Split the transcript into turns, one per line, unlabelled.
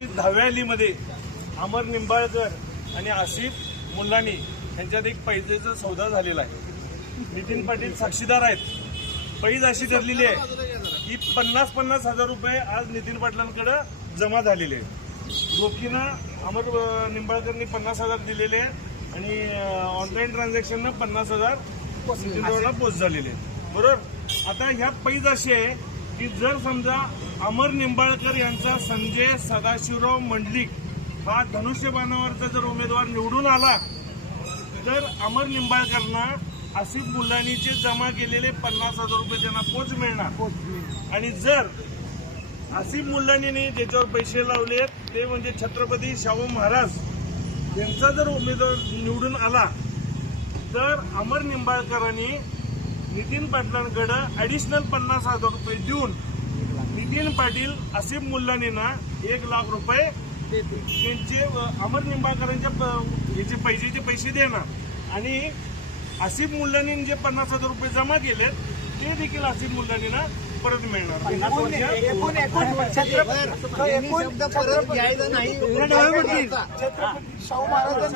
दहाव्या लीमध्ये अमर निंबाळकर आणि आसिफ मुल्लानी यांच्यात एक पैजेचा सौदा झालेला आहे. नितीन पाटील साक्षीदार आहेत. पैज अशी ठरलेली आहे की पन्नास पन्नास हजार रुपये आज नितीन पाटलांकडे जमा झालेले आहेत. रोखीनं अमर निंबाळकरनी पन्नास हजार दिलेले आहेत आणि ऑनलाईन ट्रान्झॅक्शननं पन्नास हजार नितीन जवळला झालेले आहेत. बरोबर? आता ह्या पैज अशी आहे की जर समजा अमर निंबाळकर यांचा संजय सदाशिवराव मंडलिक हा धनुष्यबाणावरचा जर उमेदवार निवडून आला तर अमर निंबाळकरना आसिफ मुलानीचे जमा केलेले पन्नास हजार रुपये त्यांना पोच मिळणार. आणि जर आसिफ मुल्लानीने ज्याच्यावर पैसे लावले ते म्हणजे छत्रपती शाहू महाराज यांचा जर उमेदवार निवडून आला तर अमर निंबाळकरांनी नितीन पाटलांकडे ऍडिशनल पन्नास हजार रुपये देऊन नितीन पाटील आसिफ मुल्लानींना एक लाख रुपये त्यांचे अमर निंबाळकरांच्या याचे पैशाचे पैसे देणार. आणि आसिफ मुल्लानी जे पन्नास हजार रुपये जमा केलेत ते देखील आसिफ मुल्लानींना परत मिळणार.
छत्रपती शाहू महाराज